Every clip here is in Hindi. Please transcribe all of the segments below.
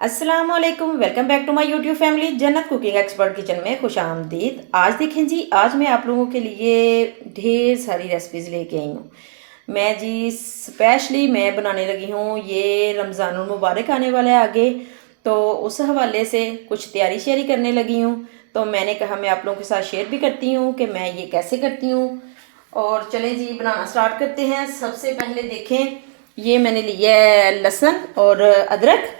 अस्सलाम वालेकुम, welcome back to my YouTube family. Jannat cooking expert kitchen में खुश आमदीद। आज देखें जी, आज मैं आप लोगों के लिए ढेर सारी रेसिपीज़ लेके आई हूँ। मैं जी स्पेशली मैं बनाने लगी हूँ, ये रमज़ानुल मुबारक आने वाला है आगे, तो उस हवाले से कुछ तैयारी शेयरी करने लगी हूँ। तो मैंने कहा मैं आप लोगों के साथ शेयर भी करती हूँ कि मैं ये कैसे करती हूँ। और चलें जी, बनाना स्टार्ट करते हैं। सबसे पहले देखें, ये मैंने लिया है लहसुन और अदरक।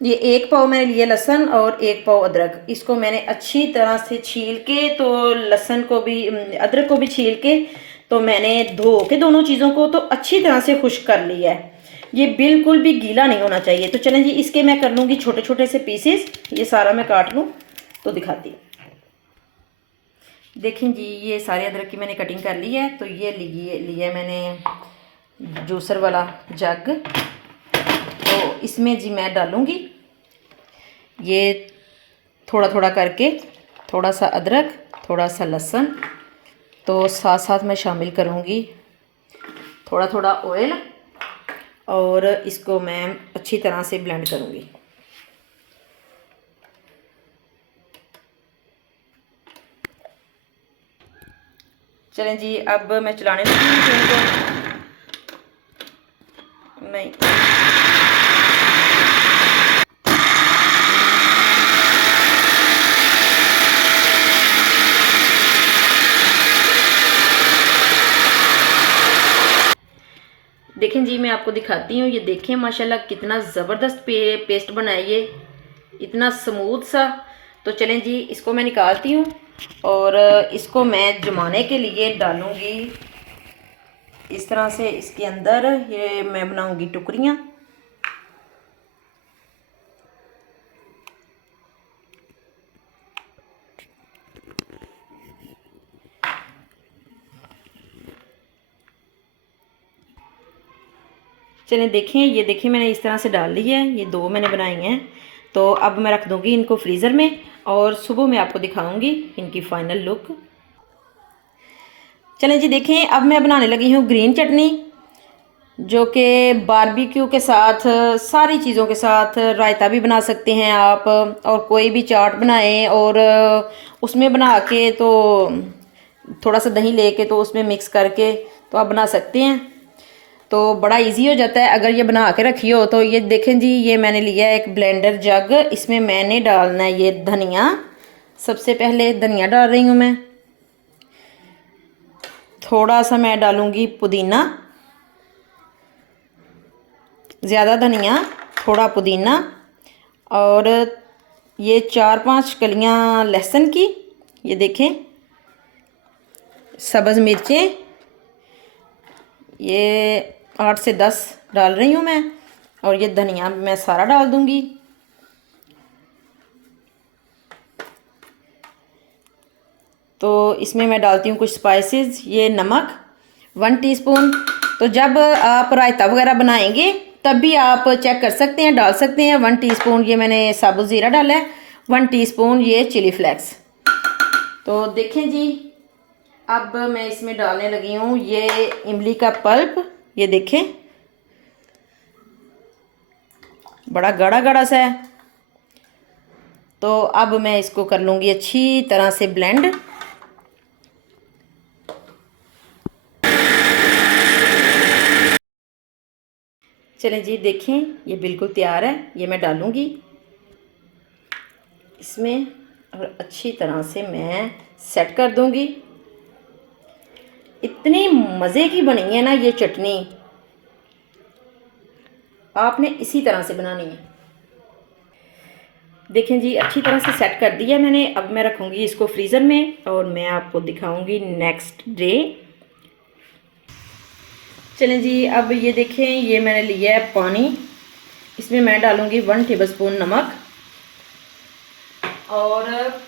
ये 1 पाव मैंने लिया लहसुन और 1 पाव अदरक। इसको मैंने अच्छी तरह से छील के, तो लहसुन को भी अदरक को भी छील के, तो मैंने धो के दोनों चीज़ों को तो अच्छी तरह से खुश्क कर लिया है। ये बिल्कुल भी गीला नहीं होना चाहिए। तो चलें जी, इसके मैं कर लूँगी छोटे छोटे से पीसेस। ये सारा मैं काट लूँ तो दिखाती हूँ। देखें जी, ये सारे अदरक की मैंने कटिंग कर ली है। तो ये लिया मैंने जूसर वाला जग। तो इसमें जी मैं डालूँगी ये थोड़ा थोड़ा करके, थोड़ा सा अदरक, थोड़ा सा लहसुन, तो साथ साथ मैं शामिल करूँगी थोड़ा थोड़ा ऑयल, और इसको मैं अच्छी तरह से ब्लेंड करूँगी। चलें जी, अब मैं चलाने लगी हूँ मशीन को। नहीं, देखें जी, मैं आपको दिखाती हूँ। ये देखें माशाल्लाह कितना ज़बरदस्त पेस्ट बना है ये, इतना स्मूथ सा। तो चलें जी, इसको मैं निकालती हूँ और इसको मैं जमाने के लिए डालूँगी इस तरह से। इसके अंदर ये मैं बनाऊँगी टुकड़ियाँ। चलें देखें, ये देखें मैंने इस तरह से डाल ली है। ये 2 मैंने बनाई हैं। तो अब मैं रख दूँगी इनको फ्रीज़र में, और सुबह मैं आपको दिखाऊँगी इनकी फ़ाइनल लुक। चलें जी देखें, अब मैं बनाने लगी हूँ ग्रीन चटनी, जो कि बारबेक्यू के साथ, सारी चीज़ों के साथ, रायता भी बना सकते हैं आप, और कोई भी चाट बनाएं और उसमें बना के, तो थोड़ा सा दही लेके तो उसमें मिक्स करके तो आप बना सकते हैं। तो बड़ा इजी हो जाता है अगर ये बना के रखी हो। तो ये देखें जी, ये मैंने लिया है एक ब्लेंडर जग। इसमें मैंने डालना है ये धनिया। सबसे पहले धनिया डाल रही हूँ मैं। थोड़ा सा मैं डालूँगी पुदीना, ज़्यादा धनिया, थोड़ा पुदीना, और ये 4-5 कलियां लहसुन की। ये देखें, सब्ज़ मिर्चें, ये 8 से 10 डाल रही हूँ मैं, और ये धनिया मैं सारा डाल दूँगी। तो इसमें मैं डालती हूँ कुछ स्पाइसेस। ये नमक 1 टीस्पून। तो जब आप रायता वगैरह बनाएंगे तब भी आप चेक कर सकते हैं, डाल सकते हैं। 1 टीस्पून ये मैंने साबुत ज़ीरा डाला है। 1 टीस्पून ये चिली फ्लेक्स। तो देखें जी, अब मैं इसमें डालने लगी हूँ ये इमली का पल्प। ये देखें, बड़ा गाढ़ा गाढ़ा सा है। तो अब मैं इसको कर लूँगी अच्छी तरह से ब्लेंड। चलें जी देखें, ये बिल्कुल तैयार है। ये मैं डालूँगी इसमें, और अच्छी तरह से मैं सेट कर दूँगी। इतनी मज़े की बनी है ना ये चटनी, आपने इसी तरह से बनानी है। देखें जी, अच्छी तरह से सेट कर दिया मैंने। अब मैं रखूँगी इसको फ्रीज़र में, और मैं आपको दिखाऊँगी नेक्स्ट डे। चलें जी, अब ये देखें, ये मैंने लिया है पानी। इसमें मैं डालूँगी 1 टेबलस्पून नमक, और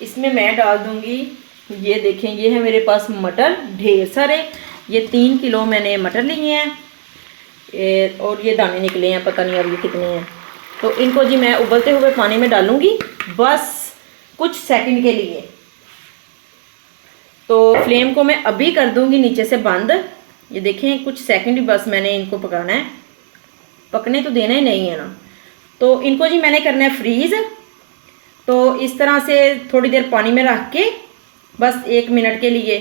इसमें मैं डाल दूँगी, ये देखें, ये है मेरे पास मटर ढेर सारे। ये 3 किलो मैंने मटर लिए हैं, और ये दाने निकले हैं, पता नहीं अब ये कितने हैं। तो इनको जी मैं उबलते हुए पानी में डालूँगी बस कुछ सेकंड के लिए। तो फ्लेम को मैं अभी कर दूँगी नीचे से बंद। ये देखें, कुछ सेकंड ही बस मैंने इनको पकाना है, पकने तो देना ही नहीं है ना। तो इनको जी मैंने करना है फ्रीज़। तो इस तरह से थोड़ी देर पानी में रख के बस 1 मिनट के लिए,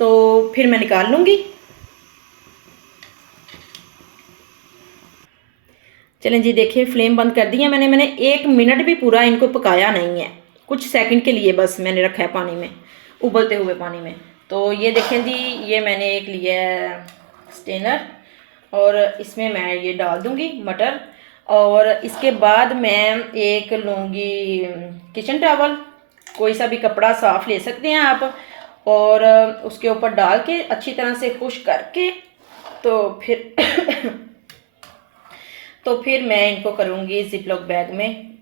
तो फिर मैं निकाल लूँगी। चलें जी, देखिए फ्लेम बंद कर दी है मैंने 1 मिनट भी पूरा इनको पकाया नहीं है, कुछ सेकंड के लिए बस मैंने रखा है पानी में, उबलते हुए पानी में। तो ये देखें जी, ये मैंने एक लिया है स्टेनर और इसमें मैं ये डाल दूँगी मटर। और इसके बाद मैं एक लूँगी किचन टॉवल, कोई सा भी कपड़ा साफ़ ले सकते हैं आप, और उसके ऊपर डाल के अच्छी तरह से खुश करके तो फिर मैं इनको करूँगी जिपलॉक बैग में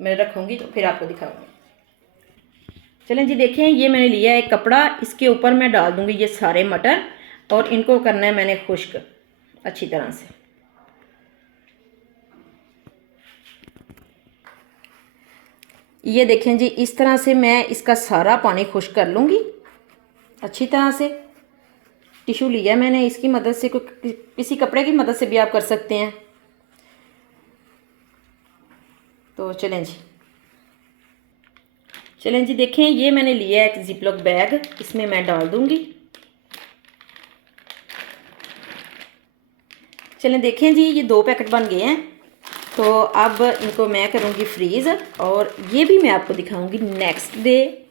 मैं रखूँगी, तो फिर आपको दिखाऊँगी। चलें जी, देखें ये मैंने लिया है एक कपड़ा, इसके ऊपर मैं डाल दूँगी ये सारे मटर और इनको करना है मैंने खुश्क अच्छी तरह से। ये देखें जी, इस तरह से मैं इसका सारा पानी खुश्क कर लूँगी अच्छी तरह से। टिश्यू लिया मैंने, इसकी मदद से, किसी कपड़े की मदद से भी आप कर सकते हैं। तो चलें जी, देखें ये मैंने लिया है एक जिपलॉक बैग, इसमें मैं डाल दूँगी। चलें देखें जी, ये 2 पैकेट बन गए हैं। तो अब इनको मैं करूँगी फ्रीज़ और ये भी मैं आपको दिखाऊँगी नेक्स्ट डे।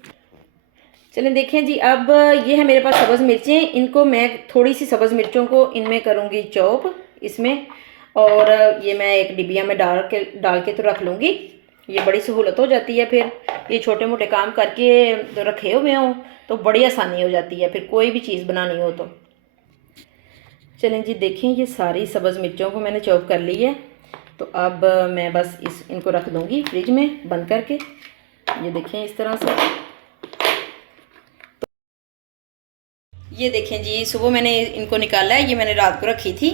चलें देखें जी, अब ये है मेरे पास सब्ज़ मिर्चें, इनको मैं थोड़ी सी सब्ज़ मिर्चों को इनमें करूँगी चॉप इसमें, और ये मैं एक डिबिया में डाल के तो रख लूँगी। ये बड़ी सहूलत हो जाती है, फिर ये छोटे मोटे काम करके तो रखे हुए हों तो बड़ी आसानी हो जाती है फिर कोई भी चीज़ बनानी हो तो। चलें जी, देखें ये सारी सब्ज़ मिर्चों को मैंने चॉप कर ली है। तो अब मैं बस इनको रख दूँगी फ्रिज में बंद करके। ये देखें इस तरह से। ये देखें जी, सुबह मैंने इनको निकाला है, ये मैंने रात को रखी थी।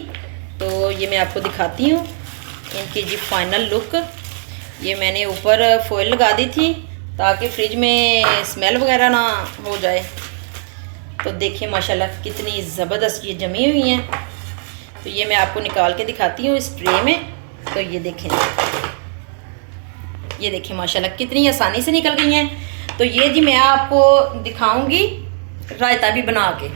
तो ये मैं आपको दिखाती हूँ इनकी जी फाइनल लुक। ये मैंने ऊपर फॉइल लगा दी थी ताकि फ्रिज में स्मेल वगैरह ना हो जाए। तो देखिए माशाल्लाह कितनी ज़बरदस्त ये जमी हुई हैं। तो ये मैं आपको निकाल के दिखाती हूँ इस ट्रे में। तो ये देखें माशाल्लाह कितनी आसानी से निकल गई हैं। तो ये जी मैं आपको दिखाऊंगी रायता भी बना के।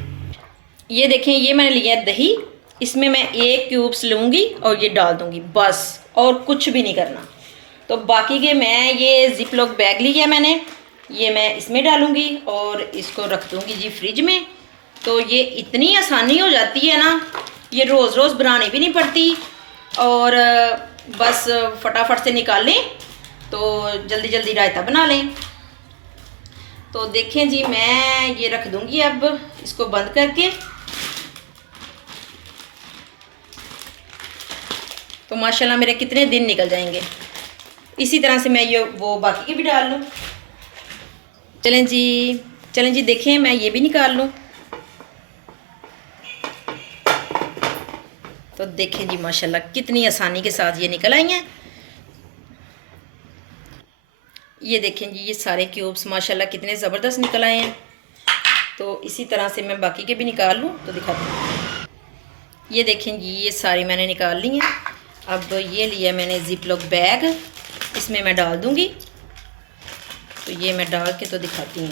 ये देखें ये मैंने लिया है दही, इसमें मैं 1 क्यूब्स लूँगी और ये डाल दूँगी बस, और कुछ भी नहीं करना। तो बाकी के मैं ये जिपलॉक बैग लिया मैंने, ये मैं इसमें डालूँगी और इसको रख दूँगी जी फ्रिज में। तो ये इतनी आसानी हो जाती है ना, ये रोज़ रोज़ बनानी भी नहीं पड़ती, और बस फटाफट से निकाल लें तो जल्दी जल्दी रायता बना लें। तो देखें जी, मैं ये रख दूँगी अब इसको बंद करके। तो माशाल्लाह मेरे कितने दिन निकल जाएंगे। इसी तरह से मैं ये वो बाकी के भी डाल लूँ। चलें जी, देखें मैं ये भी निकाल लूँ। तो देखें जी माशाल्लाह कितनी आसानी के साथ ये निकल आई हैं। ये देखें जी, ये सारे क्यूब्स माशाल्लाह कितने ज़बरदस्त निकल आए हैं। तो इसी तरह से मैं बाकी के भी निकाल लूँ तो दिखाती हूँ। ये देखें जी, ये सारी मैंने निकाल ली हैं। अब ये लिया मैंने जिपलॉक बैग, इसमें मैं डाल दूँगी। तो ये मैं डाल के तो दिखाती हूँ।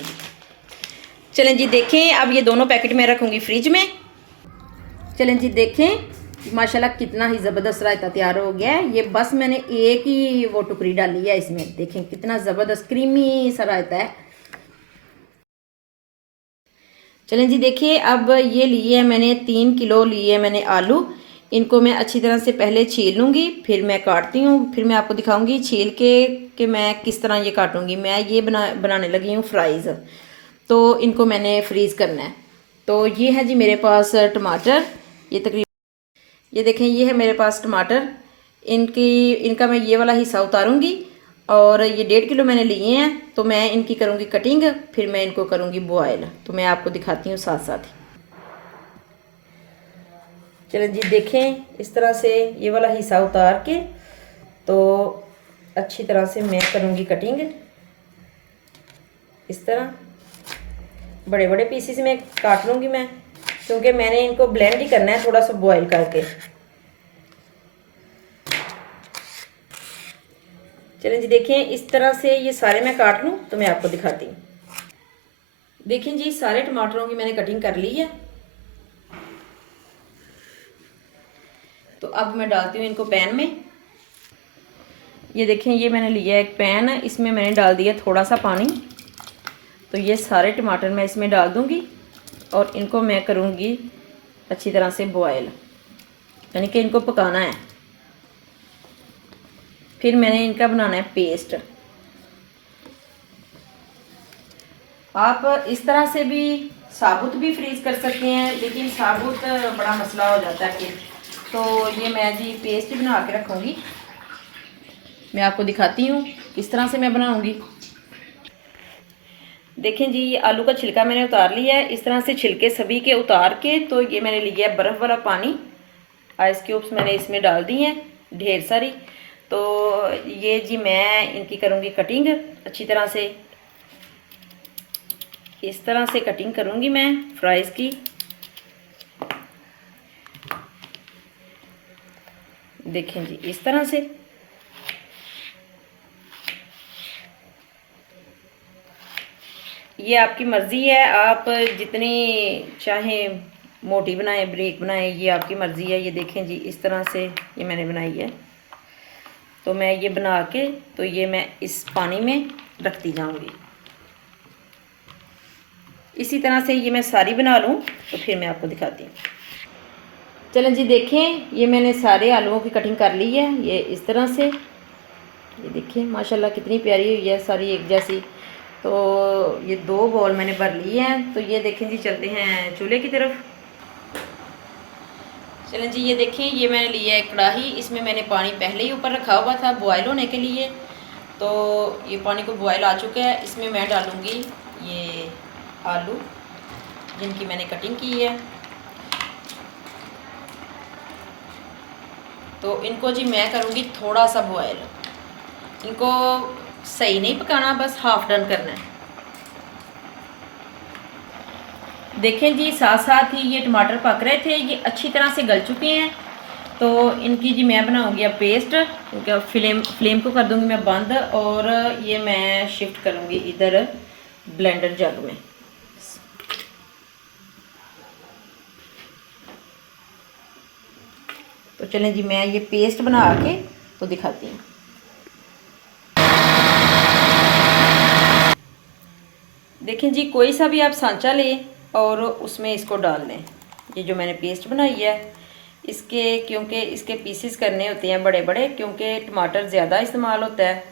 चलें जी, देखें अब ये दोनों पैकेट में रखूँगी फ्रिज में। चलें जी, देखें माशाल्लाह कितना ही ज़बरदस्त रायता तैयार हो गया है। ये बस मैंने एक ही वो टुकड़ी डाली है इसमें, देखें कितना ज़बरदस्त क्रीमी सा रायता है। चलें जी, देखिए अब ये लिए मैंने 3 किलो लिए मैंने आलू, इनको मैं अच्छी तरह से पहले छील लूँगी, फिर मैं काटती हूँ, फिर मैं आपको दिखाऊँगी छील के कि मैं किस तरह ये काटूँगी। मैं ये बनाने लगी हूँ फ्राइज़, तो इनको मैंने फ्रीज़ करना है। तो ये है जी मेरे पास टमाटर, ये तकरीबन, ये देखें ये है मेरे पास टमाटर। इनका मैं ये वाला हिस्सा उतारूँगी, और ये 1.5 किलो मैंने लिए हैं। तो मैं इनकी करूँगी कटिंग, फिर मैं इनको करूँगी बॉयल। तो मैं आपको दिखाती हूँ साथ साथ ही। चलें जी, देखें इस तरह से ये वाला हिस्सा उतार के तो अच्छी तरह से मैं करूँगी कटिंग। इस तरह बड़े बड़े पीसेस में काट लूँगी मैं, क्योंकि मैंने इनको ब्लेंड ही करना है थोड़ा सा बॉयल करके। चलें जी, देखें इस तरह से ये सारे मैं काट लूँ तो मैं आपको दिखाती हूँ। देखें जी, सारे टमाटरों की मैंने कटिंग कर ली है। तो अब मैं डालती हूँ इनको पैन में। ये देखें, ये मैंने लिया एक पैन है, इसमें मैंने डाल दिया थोड़ा सा पानी। तो ये सारे टमाटर मैं इसमें डाल दूँगी और इनको मैं करूँगी अच्छी तरह से बॉयल, यानी कि इनको पकाना है। फिर मैंने इनका बनाना है पेस्ट। आप इस तरह से भी साबुत भी फ्रीज़ कर सकते हैं, लेकिन साबुत बड़ा मसला हो जाता है फिर। तो ये मैं जी पेस्ट बना के रखूँगी। मैं आपको दिखाती हूँ किस तरह से मैं बनाऊँगी। देखें जी, ये आलू का छिलका मैंने उतार लिया है। इस तरह से छिलके सभी के उतार के तो ये मैंने लिया है बर्फ़ वाला पानी। आइस क्यूब्स मैंने इसमें डाल दी हैं ढेर सारी। तो ये जी मैं इनकी करूँगी कटिंग अच्छी तरह से। इस तरह से कटिंग करूँगी मैं फ्राइज़ की। देखें जी, इस तरह से। ये आपकी मर्ज़ी है, आप जितनी चाहें मोटी बनाएं, ब्रेक बनाएं, ये आपकी मर्ज़ी है। ये देखें जी, इस तरह से ये मैंने बनाई है। तो मैं ये बना के तो ये मैं इस पानी में रखती जाऊंगी। इसी तरह से ये मैं सारी बना लूँ तो फिर मैं आपको दिखाती हूँ। चलें जी, देखें ये मैंने सारे आलूओं की कटिंग कर ली है। ये इस तरह से, ये देखें माशाल्लाह कितनी प्यारी हुई है, सारी एक जैसी। तो ये 2 बॉल मैंने भर लिए हैं। तो ये देखें जी, चलते हैं चूल्हे की तरफ। चलें जी, ये देखें ये मैंने लिया है कढ़ाई। इसमें मैंने पानी पहले ही ऊपर रखा हुआ था बॉयल होने के लिए। तो ये पानी को बॉयल आ चुका है। इसमें मैं डालूँगी ये आलू जिनकी मैंने कटिंग की है। तो इनको जी मैं करूँगी थोड़ा सा बॉयल। इनको सही नहीं पकाना, बस हाफ डन करना है। देखें जी, साथ साथ ही ये टमाटर पक रहे थे, ये अच्छी तरह से गल चुके हैं। तो इनकी जी मैं बनाऊंगी अब पेस्ट। इनका फ्लेम को कर दूंगी मैं बंद और ये मैं शिफ्ट करूंगी इधर ब्लेंडर जग में। तो चलें जी, मैं ये पेस्ट बना के तो दिखाती हूँ। देखें जी, कोई सा भी आप सांचा लें और उसमें इसको डाल दें। ये जो मैंने पेस्ट बनाई है इसके, क्योंकि इसके पीसेस करने होते हैं बड़े बड़े, क्योंकि टमाटर ज़्यादा इस्तेमाल होता है।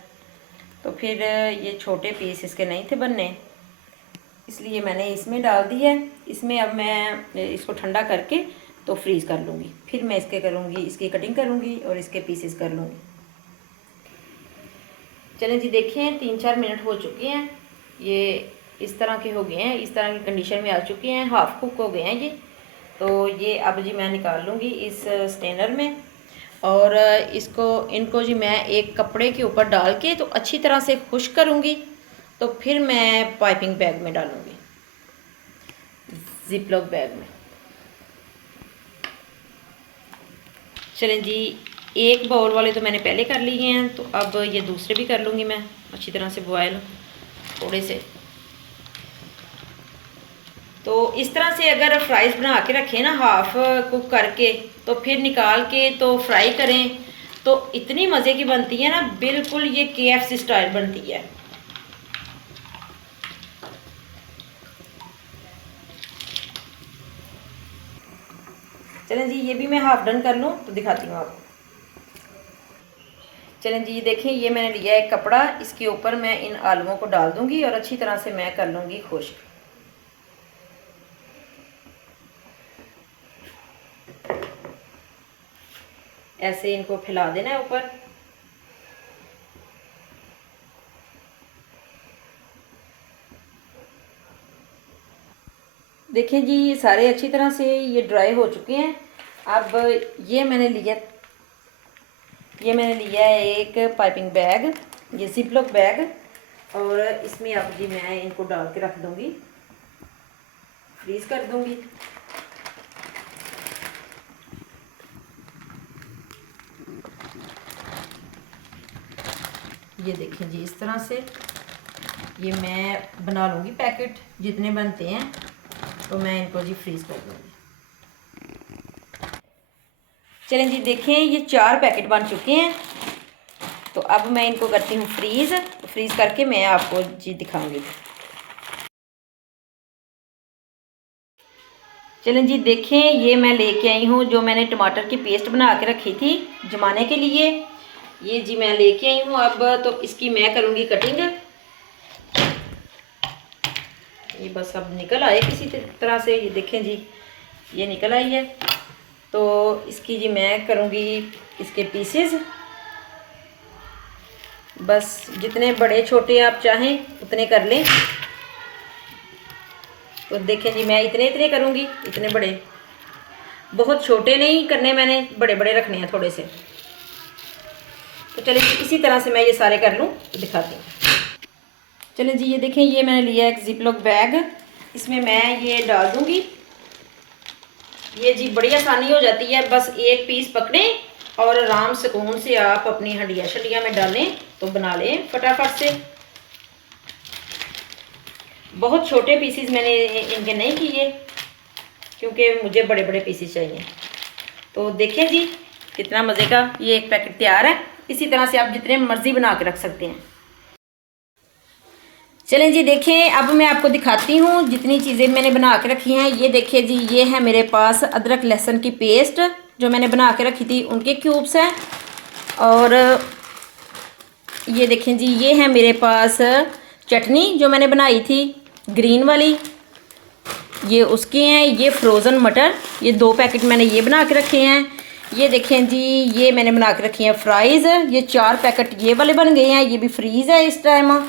तो फिर ये छोटे पीस इसके नहीं थे बनने, इसलिए मैंने इसमें डाल दी है। इसमें अब मैं इसको ठंडा करके तो फ्रीज़ कर लूँगी। फिर मैं इसकी कटिंग करूँगी और इसके पीसेस कर लूँगी। चलें जी, देखें 3-4 मिनट हो चुके हैं। ये इस तरह के हो गए हैं, इस तरह की कंडीशन में आ चुके हैं, हाफ कुक हो गए हैं ये। तो ये अब जी मैं निकाल लूँगी इस स्टेनर में और इनको जी मैं एक कपड़े के ऊपर डाल के तो अच्छी तरह से खुश्क करूँगी। तो फिर मैं पाइपिंग बैग में डालूँगी, जिप लॉक बैग में। चलें जी, एक बाउल वाले तो मैंने पहले कर लिए हैं, तो अब ये दूसरे भी कर लूँगी मैं अच्छी तरह से बॉयल थोड़े से। तो इस तरह से अगर फ्राइज़ बना के रखें ना हाफ कुक करके, तो फिर निकाल के तो फ्राई करें तो इतनी मज़े की बनती है ना, बिल्कुल ये KFC स्टाइल बनती है। चलें जी, ये भी मैं हाफ डन कर लूँ तो दिखाती हूँ आपको। चलें जी, देखें ये मैंने लिया एक कपड़ा, इसके ऊपर मैं इन आलूओं को डाल दूँगी और अच्छी तरह से मैं कर लूँगी खुश्क। ऐसे इनको फैला देना है ऊपर। देखें जी, ये सारे अच्छी तरह से ये ड्राई हो चुके हैं। अब ये मैंने लिया है एक पाइपिंग बैग, ये जिपलॉक बैग, और इसमें अब जी मैं इनको डाल के रख दूँगी, फ्रीज़ कर दूँगी। ये देखें जी, इस तरह से ये मैं बना लूँगी पैकेट, जितने बनते हैं तो मैं इनको जी फ्रीज़ कर दूँगी। चलें जी, देखें ये 4 पैकेट बन चुके हैं। तो अब मैं इनको करती हूँ फ्रीज़ करके मैं आपको जी दिखाऊंगी। चलें जी, देखें ये मैं लेके आई हूँ जो मैंने टमाटर की पेस्ट बना के रखी थी जमाने के लिए। ये जी मैं लेके आई हूँ। अब तो इसकी मैं करूँगी कटिंग। ये बस अब निकल आए किसी तरह से, ये देखें जी ये निकल आई है। तो इसकी जी मैं करूँगी इसके पीसेस। बस जितने बड़े छोटे आप चाहें उतने कर लें। तो देखें जी मैं इतने इतने करूँगी, इतने बड़े, बहुत छोटे नहीं करने, मैंने बड़े बड़े रखने हैं थोड़े से। तो चलिए इसी तरह से मैं ये सारे कर लूँ तो दिखाती हूँ। चलिए जी, ये देखें ये मैंने लिया एक जिपलॉक बैग, इसमें मैं ये डाल दूँगी। ये जी बड़ी आसानी हो जाती है, बस एक पीस पकड़ें और आराम सुकून से आप अपनी हंडिया शंडिया में डालें तो बना लें फटाफट से। बहुत छोटे पीसीज मैंने इनके नहीं किए क्योंकि मुझे बड़े बड़े पीसीज चाहिए। तो देखें जी कितना मज़े का ये एक पैकेट तैयार है। इसी तरह से आप जितने मर्ज़ी बना के रख सकते हैं। चलें जी, देखें अब मैं आपको दिखाती हूँ जितनी चीज़ें मैंने बना के रखी हैं। ये देखिए जी, ये है मेरे पास अदरक लहसुन की पेस्ट जो मैंने बना के रखी थी, उनके क्यूब्स हैं। और ये देखें जी, ये है मेरे पास चटनी जो मैंने बनाई थी ग्रीन वाली, ये उसके हैं। ये फ्रोज़न मटर, ये 2 पैकेट मैंने ये बना के रखे हैं। ये देखें जी, ये मैंने बना के रखी हैं फ्राइज़, ये 4 पैकेट ये वाले बन गए हैं। ये भी फ्रीज़ है इस टाइम।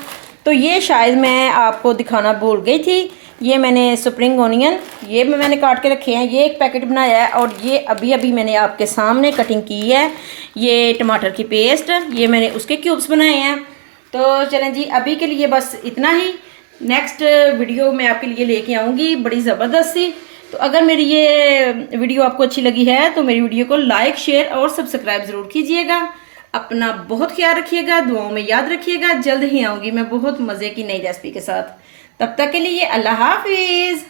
तो ये शायद मैं आपको दिखाना भूल गई थी, ये मैंने स्प्रिंग ऑनियन ये मैंने काट के रखे हैं, ये एक पैकेट बनाया है। और ये अभी अभी मैंने आपके सामने कटिंग की है, ये टमाटर की पेस्ट, ये मैंने उसके क्यूब्स बनाए हैं। तो चलें जी, अभी के लिए बस इतना ही। नेक्स्ट वीडियो मैं आपके लिए लेके आऊँगी बड़ी ज़बरदस्त सी। तो अगर मेरी ये वीडियो आपको अच्छी लगी है तो मेरी वीडियो को लाइक शेयर और सब्सक्राइब ज़रूर कीजिएगा। अपना बहुत ख्याल रखिएगा, दुआओं में याद रखिएगा। जल्द ही आऊँगी मैं बहुत मज़े की नई रेसिपी के साथ। तब तक के लिए अल्लाह हाफिज़।